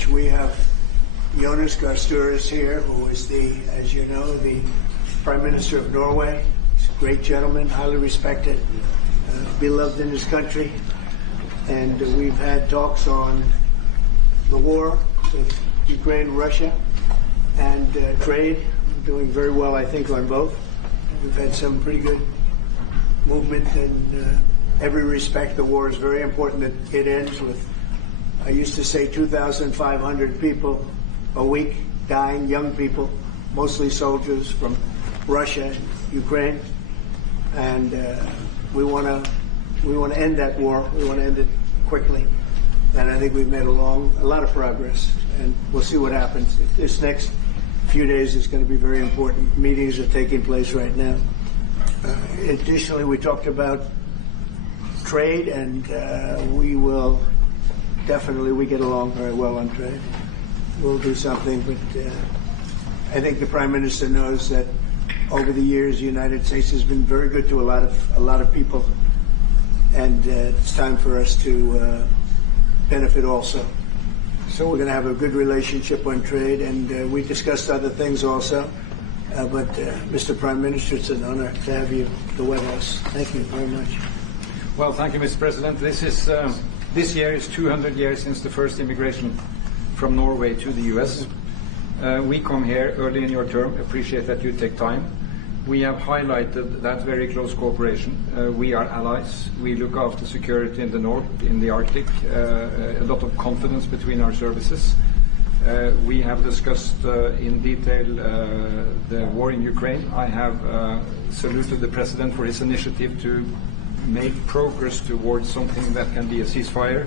much. We have Jonas Gahr is here, who is the, as you know, the Prime Minister of Norway. He's a great gentleman, highly respected, beloved in his country. And we've had talks on the war with Ukraine and Russia and trade. We're doing very well, I think, on both. We've had some pretty good movement in every respect. The war is very important that it ends with, I used to say, 2,500 people a week dying, young people, mostly soldiers from Russia and Ukraine. And we want to end that war. We want to end it quickly. And I think we've made a lot of progress. And we'll see what happens. This next few days is going to be very important. Meetings are taking place right now. Additionally, we talked about trade, and we get along very well on trade. We'll do something, but I think the Prime Minister knows that over the years the United States has been very good to a lot of people, and it's time for us to benefit also. So we're going to have a good relationship on trade, and we discussed other things also. But Mr. Prime Minister, it's an honor to have you at the White House. Thank you very much. Well, thank you, Mr. President. This year is 200 years since the first immigration from Norway to the U.S. We come here early in your term. Appreciate that you take time. We have highlighted that very close cooperation. We are allies. We look after security in the north, in the Arctic. A lot of confidence between our services. We have discussed in detail the war in Ukraine. I have saluted the President for his initiative to make progress towards something that can be a ceasefire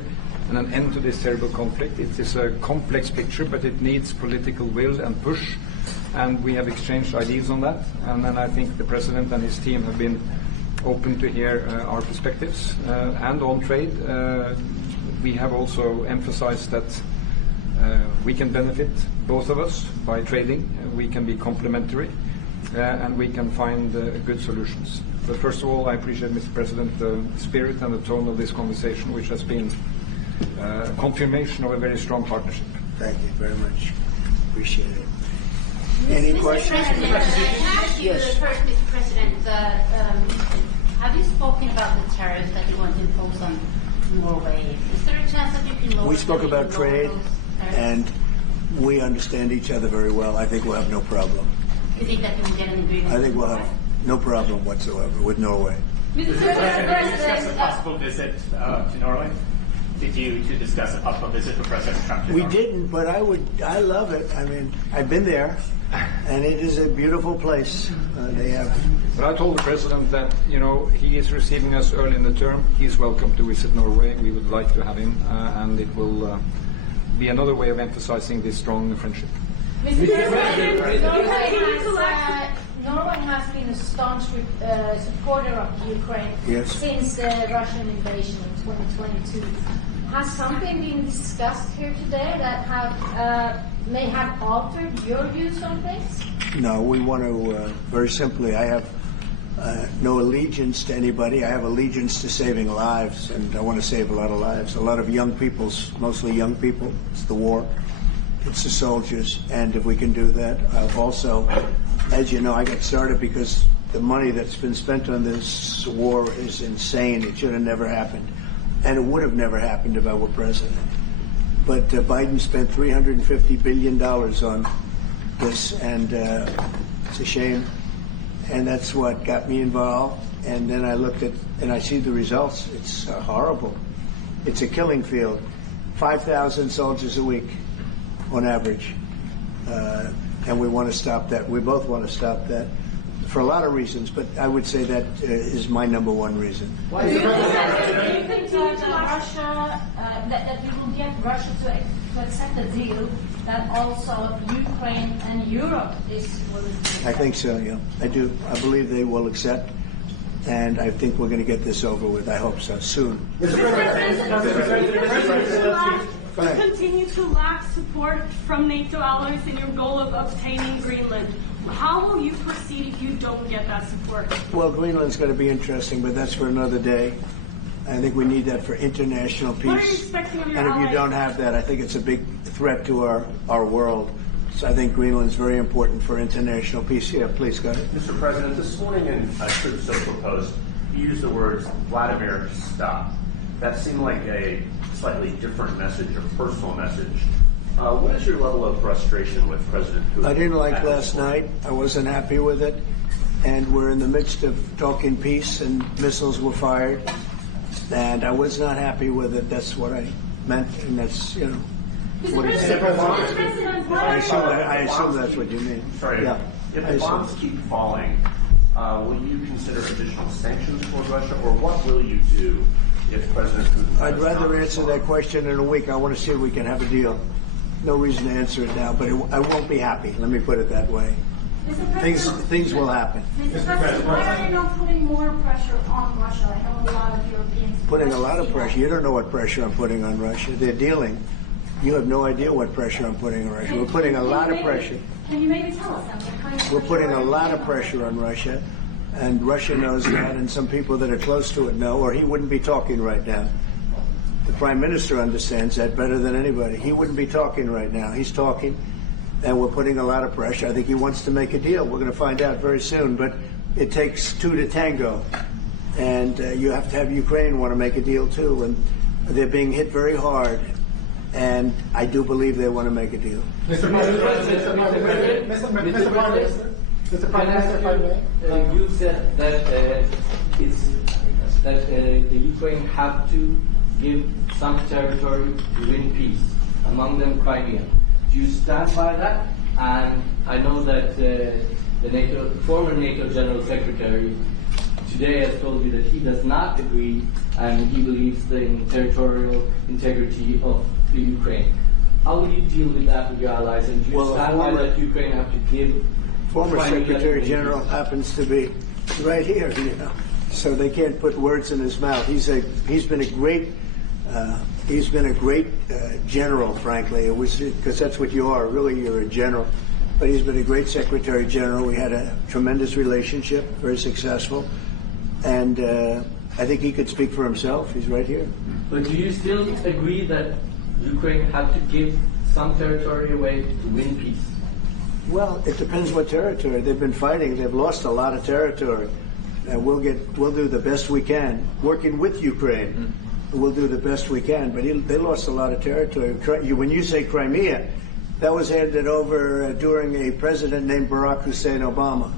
and an end to this terrible conflict. It is a complex picture, but it needs political will and push, and we have exchanged ideas on that. And then I think the President and his team have been open to hear our perspectives. And on trade, we have also emphasized that we can benefit, both of us, by trading. We can be complementary, and we can find good solutions. But first of all, I appreciate, Mr. President, the spirit and the tone of this conversation, which has been a confirmation of a very strong partnership. Thank you very much. Appreciate it. Any questions? Yes. First, Mr. President, have you spoken about the tariffs that you want to impose on Norway? Is there a chance that you can lower? We spoke about trade, and we understand each other very well. I think we'll have no problem. You think that you will get an agreement? I think we'll have no problem whatsoever with Norway. Mr. President, did you discuss a possible visit to Norway? Did you to discuss a possible visit for President Trump? We didn't, but I love it. I mean, I've been there, and it is a beautiful place. They have. But I told the President that, he is receiving us early in the term. He's welcome to visit Norway. We would like to have him, and it will be another way of emphasizing this strong friendship. Mr. President, Norway has been a staunch supporter of Ukraine since the Russian invasion in 2022. Has something been discussed here today that may have altered your views on things? No, we want to, very simply, I have no allegiance to anybody. I have allegiance to saving lives, and I want to save a lot of lives. A lot of young people, mostly young people. It's the war. It's the soldiers, and if we can do that, also, as you know, I got started because the money that's been spent on this war is insane. It should have never happened, and it would have never happened if I were president. But Biden spent $350 billion on this, and it's a shame, and that's what got me involved. And then I looked at, and I see the results. It's horrible. It's a killing field. 5,000 soldiers a week on average, and we want to stop that. We both want to stop that for a lot of reasons, but I would say that is my number one reason. Why do you think Russia, that you will get Russia to accept a deal that also Ukraine and Europe is willing to accept? I think so, yeah. I do. I believe they will accept, and I think we're going to get this over with. I hope so, soon. You continue to lack support from NATO allies in your goal of obtaining Greenland. How will you proceed if you don't get that support? Well, Greenland's going to be interesting, but that's for another day. I think we need that for international peace. What are you expecting of your and if allies? you don't have that, I think it's a big threat to our world. So I think Greenland's very important for international peace. Yeah, please go ahead. Mr. President, this morning in a Truth Social post, you used the words Vladimir, stop. That seemed like a slightly different message, a personal message. What is your level of frustration with President Putin? I didn't like last night. I wasn't happy with it. And we're in the midst of talking peace, and missiles were fired. And I was not happy with it. That's what I meant, and that's, you know, what it said. I assume that's what you mean. Sorry. Yeah. If the bombs keep falling, will you consider additional sanctions toward Russia, or what will you do if President Putin... I'd rather answer that question in a week. I want to see if we can have a deal. No reason to answer it now, but I won't be happy. Let me put it that way. Things will happen. Mr. President, why are you not putting more pressure on Russia? I know a lot of Europeans... Putting a lot of pressure. You don't know what pressure I'm putting on Russia. They're dealing. You have no idea what pressure I'm putting on Russia. We're putting a lot of pressure. Can you maybe tell us something? We're putting a lot of pressure on Russia, and Russia knows that, and some people that are close to it know, or he wouldn't be talking right now. The Prime Minister understands that better than anybody. He wouldn't be talking right now. He's talking, and we're putting a lot of pressure. I think he wants to make a deal. We're going to find out very soon, but it takes two to tango, and you have to have Ukraine want to make a deal too, and they're being hit very hard, and I do believe they want to make a deal. Mr. Prime Minister, you said that the Ukraine have to give some territory to win peace, among them Crimea. Do you stand by that? And I know that the former NATO General Secretary today has told me that he does not agree, and he believes in territorial integrity of the Ukraine. How will you deal with that with your allies? And do you stand by that Ukraine have to give? Former Secretary General happens to be right here, you know, so they can't put words in his mouth. He's been a great general, frankly. It was because that's what you are. Really, you're a general. But he's been a great Secretary General. We had a tremendous relationship, very successful, and I think he could speak for himself. He's right here. But do you still agree that Ukraine have to give some territory away to win peace? Well, it depends what territory. They've been fighting. They've lost a lot of territory. And we'll do the best we can, working with Ukraine. We'll do the best we can. But they lost a lot of territory. When you say Crimea, that was handed over during a president named Barack Hussein Obama.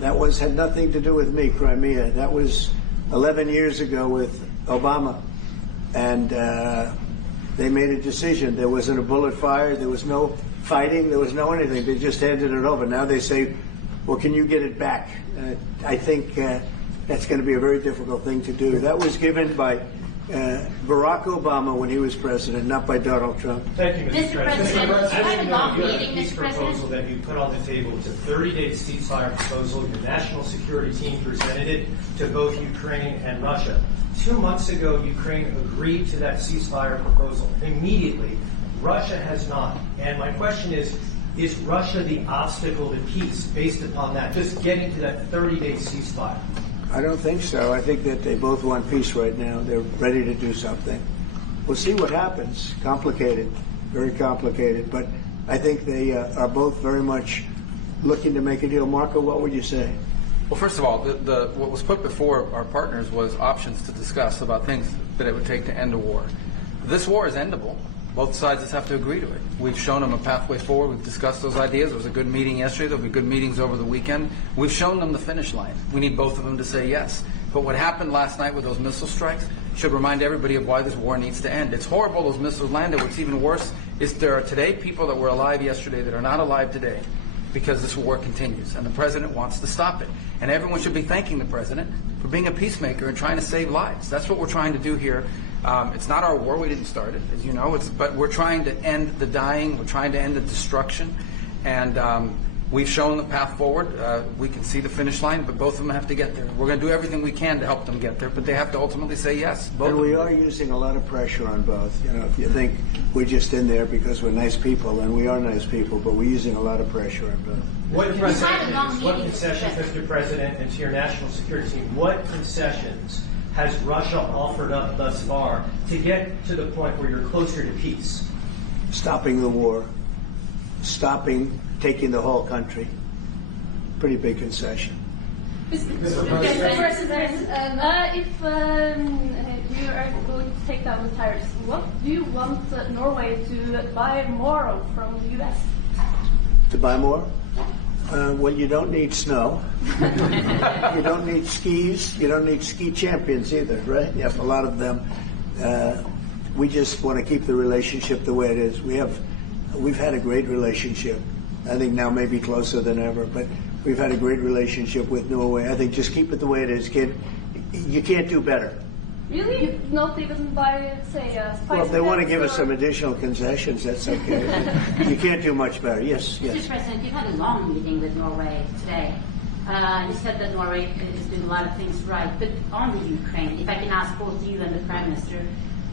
That had nothing to do with me, Crimea. That was 11 years ago with Obama. And they made a decision. There wasn't a bullet fired. There was no fighting. There was no anything. They just handed it over. Now they say, well, can you get it back? I think that's going to be a very difficult thing to do. That was given by Barack Obama when he was president, not by Donald Trump. Thank you, Mr. President. You had a long meeting, Peace Mr. President. proposal that you put on the table. It's a 30-day ceasefire proposal. Your national security team presented it to both Ukraine and Russia. 2 months ago, Ukraine agreed to that ceasefire proposal. Immediately, Russia has not. And my question is Russia the obstacle to peace based upon that, just getting to that 30-day ceasefire? I don't think so. I think that they both want peace right now. They're ready to do something. We'll see what happens. Complicated, very complicated. But I think they are both very much looking to make a deal. Marco, what would you say? Well, first of all, what was put before our partners was options to discuss about things that it would take to end a war. This war is endable. Both sides just have to agree to it. We've shown them a pathway forward. We've discussed those ideas. There was a good meeting yesterday. There'll be good meetings over the weekend. We've shown them the finish line. We need both of them to say yes. But what happened last night with those missile strikes should remind everybody of why this war needs to end. It's horrible those missiles landed. What's even worse is there are today people that were alive yesterday that are not alive today because this war continues, and the president wants to stop it. And everyone should be thanking the president for being a peacemaker and trying to save lives. That's what we're trying to do here. It's not our war. We didn't start it, as you know. But we're trying to end the dying. We're trying to end the destruction. And we've shown the path forward. We can see the finish line, but both of them have to get there. We're going to do everything we can to help them get there, but they have to ultimately say yes. And we are using a lot of pressure on both. You know, if you think we're just in there because we're nice people, and we are nice people, but we're using a lot of pressure on both. What concessions, Mr. President, and to your national security team, what concessions has Russia offered up thus far to get to the point where you're closer to peace? stopping the war, taking the whole country. Pretty big concession. Mr. President, if you are going to take down the tariffs, what do you want Norway to buy more of from the U.S.? To buy more? Well, you don't need snow. You don't need skis. You don't need ski champions either, right? You have a lot of them. We just want to keep the relationship the way it is. We've had a great relationship. I think now maybe closer than ever, but we've had a great relationship with Norway. I think just keep it the way it is, kid. You can't do better. Really? Not even by, say, Well, if they want to give us some additional concessions, that's okay. You can't do much better. Yes, yes. Mr. President, you've had a long meeting with Norway today. You said that Norway is doing a lot of things right, but on the Ukraine, if I can ask both you and the Prime Minister,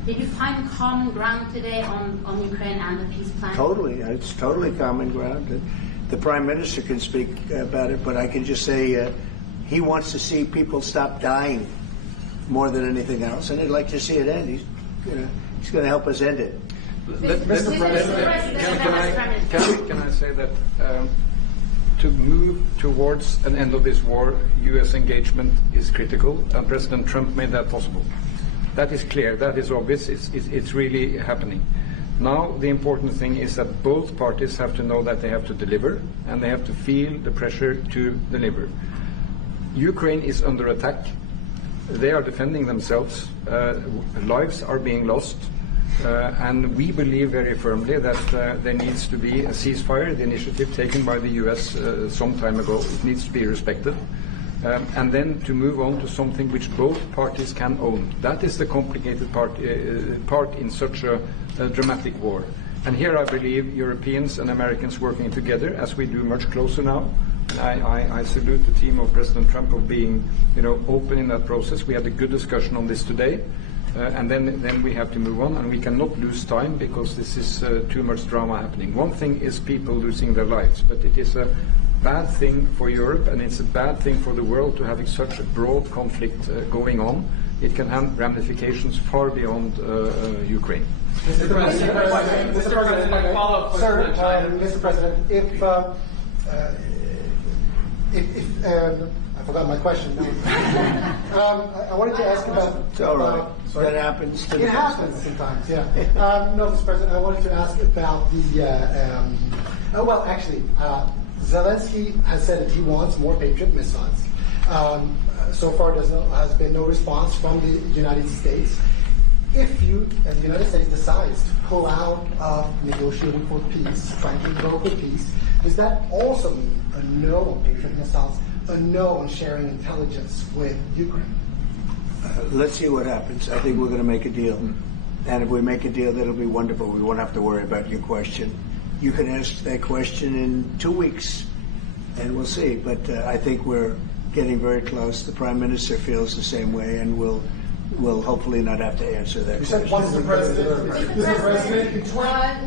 did you find common ground today on Ukraine and the peace plan? Totally. It's totally common ground. The Prime Minister can speak about it, but I can just say he wants to see people stop dying more than anything else, and he'd like to see it end. He's going to help us end it. Mr. President, can I say that to move towards an end of this war, U.S. engagement is critical, and President Trump made that possible. That is clear. That is obvious. It's really happening. Now, the important thing is that both parties have to know that they have to deliver, and they have to feel the pressure to deliver. Ukraine is under attack. They are defending themselves. Lives are being lost. And we believe very firmly that there needs to be a ceasefire, the initiative taken by the U.S. Some time ago. It needs to be respected. And then to move on to something which both parties can own. That is the complicated part in such a dramatic war. And here I believe Europeans and Americans working together, as we do much closer now. And I salute the team of President Trump of being, open in that process. We had a good discussion on this today. And then we have to move on, and we cannot lose time because this is too much drama happening. One thing is people losing their lives, but it is a bad thing for Europe, and it's a bad thing for the world to have such a broad conflict going on. It can have ramifications far beyond Ukraine. Mr. President, Mr. President, if I forgot my question. I wanted to ask about. It's all right. That happens. It happens sometimes. Yeah. No, Mr. President, I wanted to ask about Zelensky has said that he wants more Patriot missiles. So far, has been no response from the United States. If the United States decides to pull out of negotiating for peace, trying to go for peace, does that also mean a no on Patriot missiles, a no on sharing intelligence with Ukraine? Let's see what happens. I think we're going to make a deal. And if we make a deal, that'll be wonderful. We won't have to worry about your question. You can ask that question in 2 weeks, and we'll see. But I think we're getting very close. The Prime Minister feels the same way, and we'll hopefully not have to answer that question. Mr. President,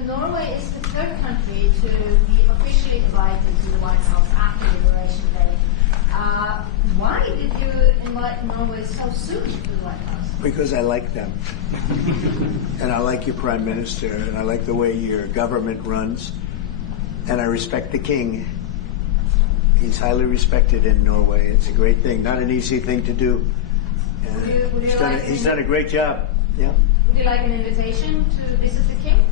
Norway is the third country to be officially invited to the White House after Liberation Day. Why did you invite Norway so soon to the White House? Because I like them. And I like your Prime Minister, and I like the way your government runs, and I respect the King. He's highly respected in Norway. It's a great thing. Not an easy thing to do. He's done a great job. Yeah. Would you like an invitation to visit the King?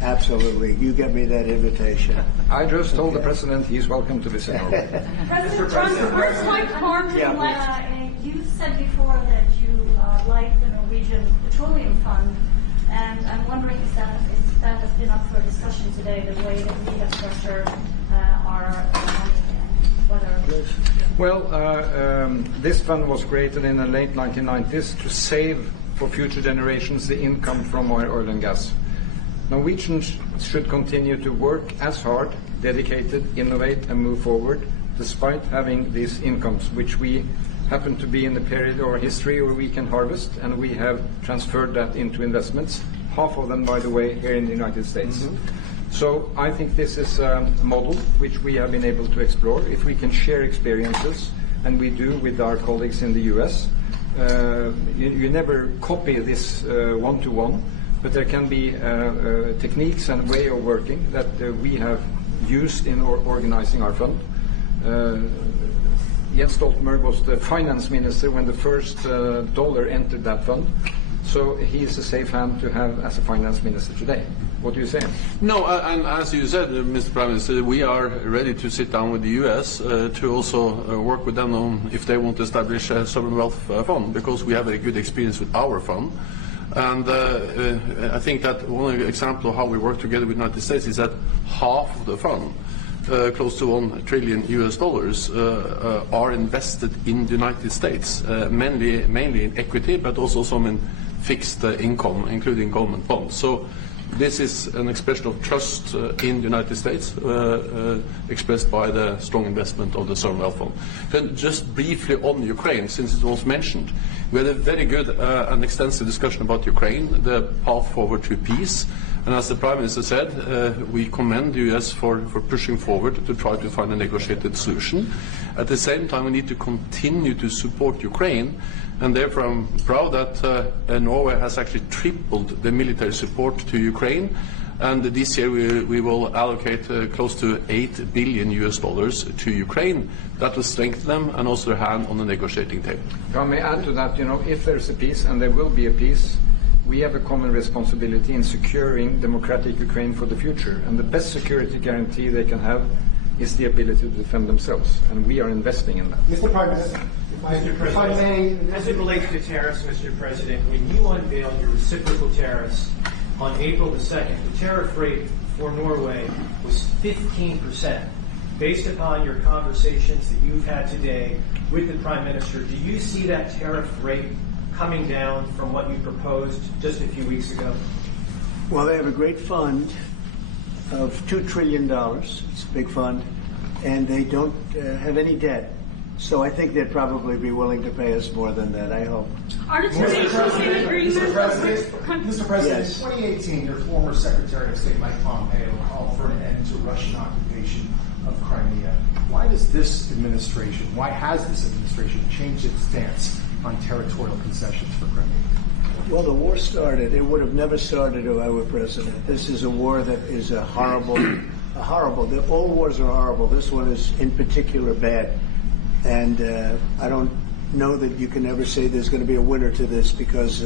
Absolutely. You get me that invitation. I just told the President he's welcome to visit Norway. President Trump, first like Harvard, you said before that you like the Norwegian Petroleum Fund, and I'm wondering if that has been up for discussion today, the way that we have structured our money and whether... Well, this fund was created in the late 1990s to save for future generations the income from oil and gas. Norwegians should continue to work as hard, dedicated, innovate, and move forward, despite having these incomes, which we happen to be in the period of our history where we can harvest, and we have transferred that into investments, half of them, by the way, here in the United States. Mm-hmm. So I think this is a model which we have been able to explore. If we can share experiences, and we do with our colleagues in the U.S., you never copy this one-to-one. but there can be techniques and way of working that we have used in organizing our fund. Jens Stoltenberg was the finance minister when the first dollar entered that fund, so he is a safe hand to have as a finance minister today. What do you say? No, and as you said, Mr. Prime Minister, we are ready to sit down with the U.S. To also work with them on if they want to establish a sovereign wealth fund, because we have a good experience with our fund. And I think that one example of how we work together with the United States is that half of the fund, close to $1 trillion are invested in the United States, mainly in equity, but also some in fixed income, including government bonds. So this is an expression of trust in the United States, expressed by the strong investment of the Sovereign Wealth Fund. Then just briefly on Ukraine, since it was mentioned, we had a very good and extensive discussion about Ukraine, the path forward to peace. And as the Prime Minister said, we commend the US for pushing forward to try to find a negotiated solution. At the same time, we need to continue to support Ukraine, and therefore I'm proud that Norway has actually tripled the military support to Ukraine. And this year we will allocate close to $8 billion to Ukraine. That will strengthen them and also their hand on the negotiating table. If I may add to that, if there's a peace, and there will be a peace, we have a common responsibility in securing democratic Ukraine for the future. And the best security guarantee they can have is the ability to defend themselves. And we are investing in that. Mr. Prime Minister, if I may, as it relates to tariffs, Mr. President, when you unveiled your reciprocal tariffs on April the 2nd, the tariff rate for Norway was 15%. Based upon your conversations that you've had today with the Prime Minister, do you see that tariff rate coming down from what you proposed just a few weeks ago? Well, they have a great fund of $2 trillion. It's a big fund, and they don't have any debt. So I think they'd probably be willing to pay us more than that, I hope. Mr. President, Yes. in 2018, your former Secretary of State Mike Pompeo called for an end to Russian occupation of Crimea. Why does this administration, why has this administration changed its stance on territorial concessions for Crimea? Well, the war started. It would have never started if I were president. This is a war that is horrible. All wars are horrible. This one is in particular bad. And I don't know that you can ever say there's going to be a winner to this, because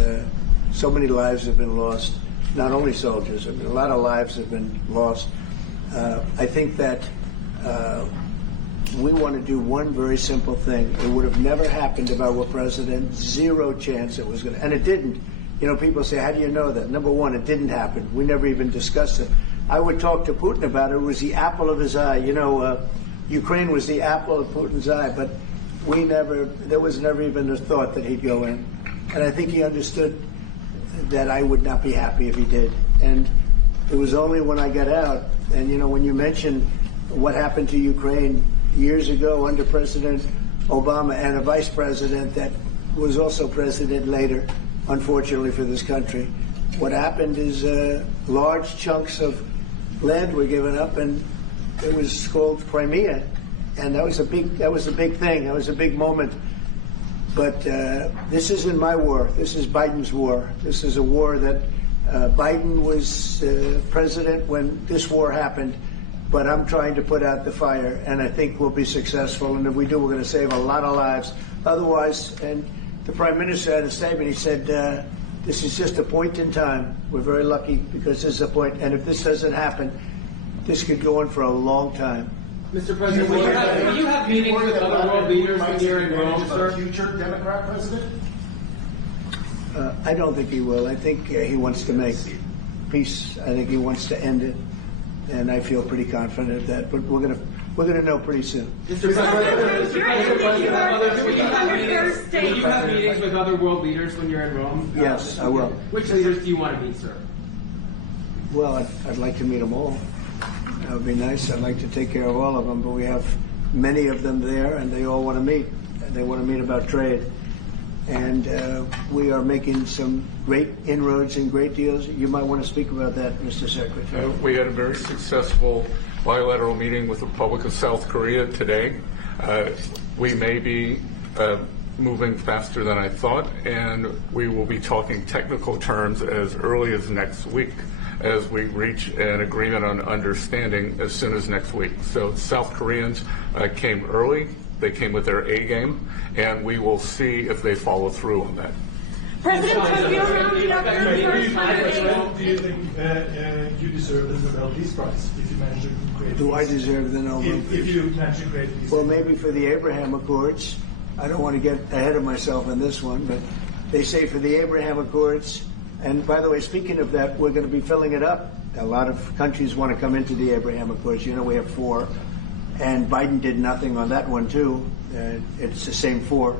so many lives have been lost. Not only soldiers, a lot of lives have been lost. I think that we want to do one very simple thing. It would have never happened if I were president. Zero chance it was going to. And it didn't. People say, how do you know that? Number one, it didn't happen. We never even discussed it. I would talk to Putin about it. It was the apple of his eye. Ukraine was the apple of Putin's eye, but there was never even a thought that he'd go in. And I think he understood that I would not be happy if he did. And it was only when I got out, and when you mention what happened to Ukraine years ago under President Obama and a vice president that was also president later, unfortunately for this country, what happened is large chunks of land were given up, and it was called Crimea, and that was a big thing. That was a big moment. But this isn't my war. This is Biden's war. This is a war that Biden was president when this war happened. But I'm trying to put out the fire, and I think we'll be successful. And if we do, we're going to save a lot of lives. Otherwise, and the Prime Minister had a statement. He said, "This is just a point in time. We're very lucky because this is a point. And if this doesn't happen, this could go on for a long time." Mr. President, will you have meetings with other world leaders when you're in Rome, sir? Future Democrat president? I don't think he will. I think he wants to make peace. I think he wants to end it, and I feel pretty confident of that. But we're gonna know pretty soon. Mr. President, will you have meetings with other world leaders when you're in Rome? Yes, I will. Which leaders do you want to meet, sir? Well, I'd like to meet them all. That would be nice. I'd like to take care of all of them, but we have many of them there, and they all want to meet. They want to meet about trade. And we are making some great inroads and great deals. You might want to speak about that, Mr. Secretary. We had a very successful bilateral meeting with the Republic of South Korea today. We may be moving faster than I thought, and we will be talking technical terms as early as next week as we reach an agreement on understanding as soon as next week. So South Koreans came early. They came with their A game, and we will see if they follow through on that. President Trump, you're rounded up for the first time. Do you think you deserve the Nobel Peace Prize if you manage to create? Do I deserve the Nobel Peace? If you manage to create peace? Well, maybe for the Abraham Accords. I don't want to get ahead of myself in this one, but they say for the Abraham Accords. And by the way, speaking of that, we're going to be filling it up. A lot of countries want to come into the Abraham Accords. You know, we have 4, and Biden did nothing on that one too. It's the same 4.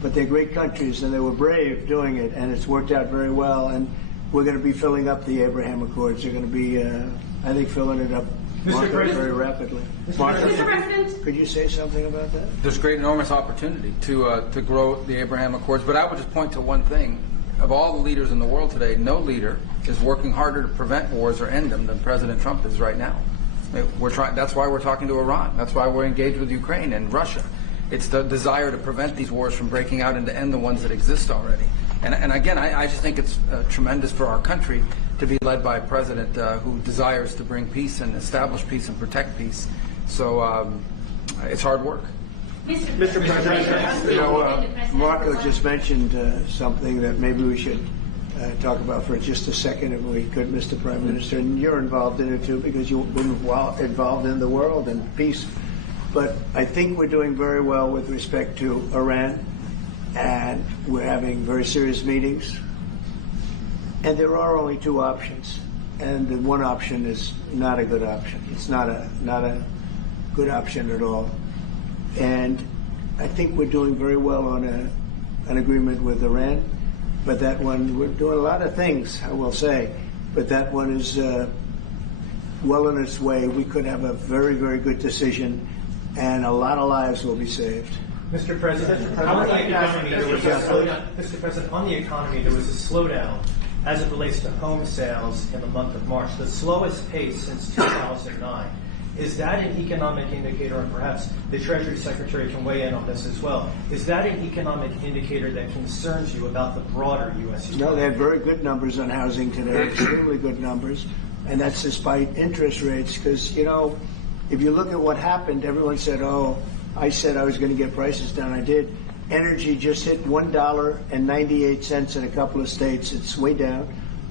But they're great countries, and they were brave doing it, and it's worked out very well. And we're going to be filling up the Abraham Accords. They're going to be, I think, filling it up very rapidly. Mr. President, could you say something about that? There's great, enormous opportunity to grow the Abraham Accords. But I would just point to one thing. Of all the leaders in the world today, no leader is working harder to prevent wars or end them than President Trump is right now. That's why we're talking to Iran. That's why we're engaged with Ukraine and Russia. It's the desire to prevent these wars from breaking out and to end the ones that exist already. And again, I just think it's tremendous for our country to be led by a president who desires to bring peace and establish peace and protect peace. So it's hard work. Mr. President, you know, Marco just mentioned something that maybe we should talk about for just a second, if we could, Mr. Prime Minister. And you're involved in it too, because you've been involved in the world and peace. But I think we're doing very well with respect to Iran, and we're having very serious meetings. And there are only 2 options, and the one option is not a good option. It's not a good option at all. And I think we're doing very well on an agreement with Iran, but that one, we're doing a lot of things, I will say, but that one is well on its way. We could have a very, very good decision, and a lot of lives will be saved. Mr. President, on the economy, there was a slowdown. Mr. President, on the economy, there was a slowdown as it relates to home sales in the month of March, the slowest pace since 2009. Is that an economic indicator, and perhaps the Treasury Secretary can weigh in on this as well, is that an economic indicator that concerns you about the broader U.S. economy? No, they had very good numbers on housing today, extremely good numbers, and that's despite interest rates, because, you know, if you look at what happened, everyone said, oh, I said I was going to get prices down. I did. Energy just hit $1.98 in a couple of states. It's way down.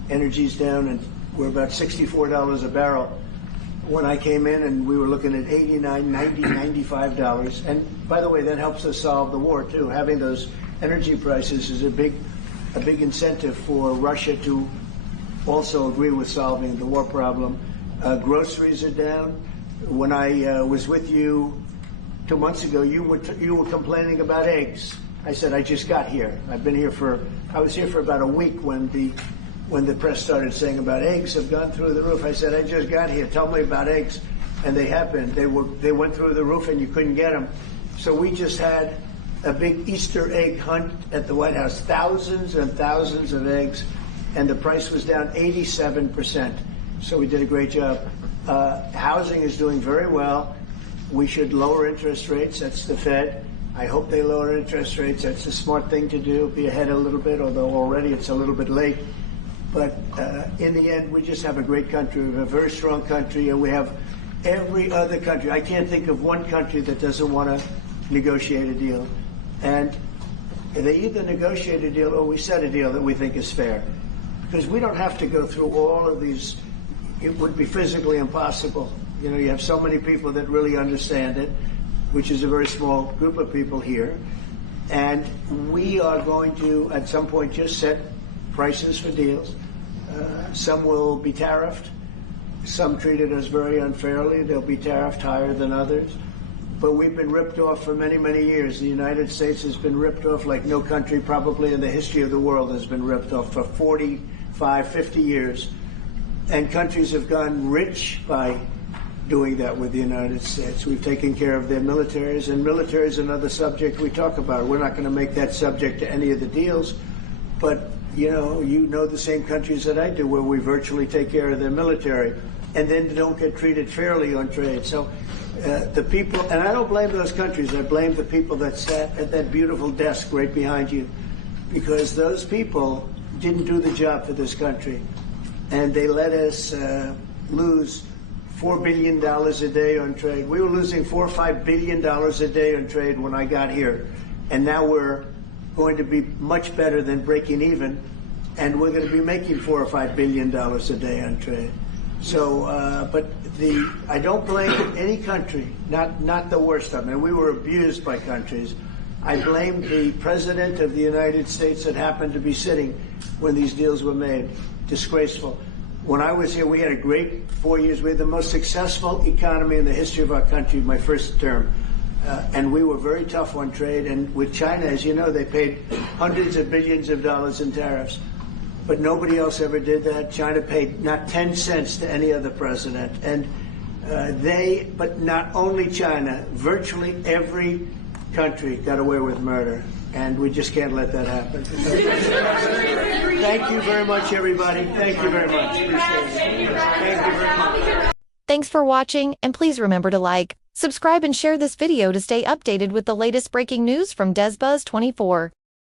Energy's down, and we're about $64 a barrel. When I came in, and we were looking at $89, $90, $95. And by the way, that helps us solve the war too. Having those energy prices is a big incentive for Russia to also agree with solving the war problem. Groceries are down. When I was with you 2 months ago, you were complaining about eggs. I said I just got here. I was here for about a week when the press started saying about eggs have gone through the roof. I said, I just got here. Tell me about eggs. And they have been. They went through the roof and you couldn't get them. So we just had a big Easter egg hunt at the White House. Thousands and thousands of eggs. And the price was down 87%. So we did a great job. Housing is doing very well. We should lower interest rates. That's the Fed. I hope they lower interest rates. That's a smart thing to do. Be ahead a little bit, although already it's a little bit late. But in the end, we just have a great country. We have a very strong country, and we have every other country. I can't think of one country that doesn't want to negotiate a deal. And they either negotiate a deal or we set a deal that we think is fair. Because we don't have to go through all of these. It would be physically impossible. You know, you have so many people that really understand it, which is a very small group of people here. And we are going to, at some point, just set prices for deals. Some will be tariffed. Some treated us very unfairly. They'll be tariffed higher than others. But we've been ripped off for many, many years. The United States has been ripped off like no country probably in the history of the world has been ripped off for 45, 50 years. And countries have gone rich by doing that with the United States. We've taken care of their militaries, and military is another subject we talk about. We're not going to make that subject to any of the deals, but you know the same countries that I do where we virtually take care of their military and then don't get treated fairly on trade. So The people, and I don't blame those countries, I blame the people that sat at that beautiful desk right behind you, because those people didn't do the job for this country. And they let us lose $4 billion a day on trade. We were losing $4 or $5 billion a day on trade when I got here. And now we're going to be much better than breaking even. And we're going to be making $4 or $5 billion a day on trade. So, I don't blame any country, not the worst of them. And we were abused by countries. I blame the President of the United States that happened to be sitting when these deals were made. Disgraceful. When I was here, we had a great 4 years. We had the most successful economy in the history of our country, my first term. And we were very tough on trade. And with China, as you know, they paid hundreds of billions of dollars in tariffs. But nobody else ever did that. China paid not 10 cents to any other president. And but not only China, virtually every country got away with murder. And we just can't let that happen. Thank you very much, everybody. Thank you very much. Appreciate it. Thank you very much. Thanks for watching, and please remember to like, subscribe, and share this video to stay updated with the latest breaking news from DesBuzz 24.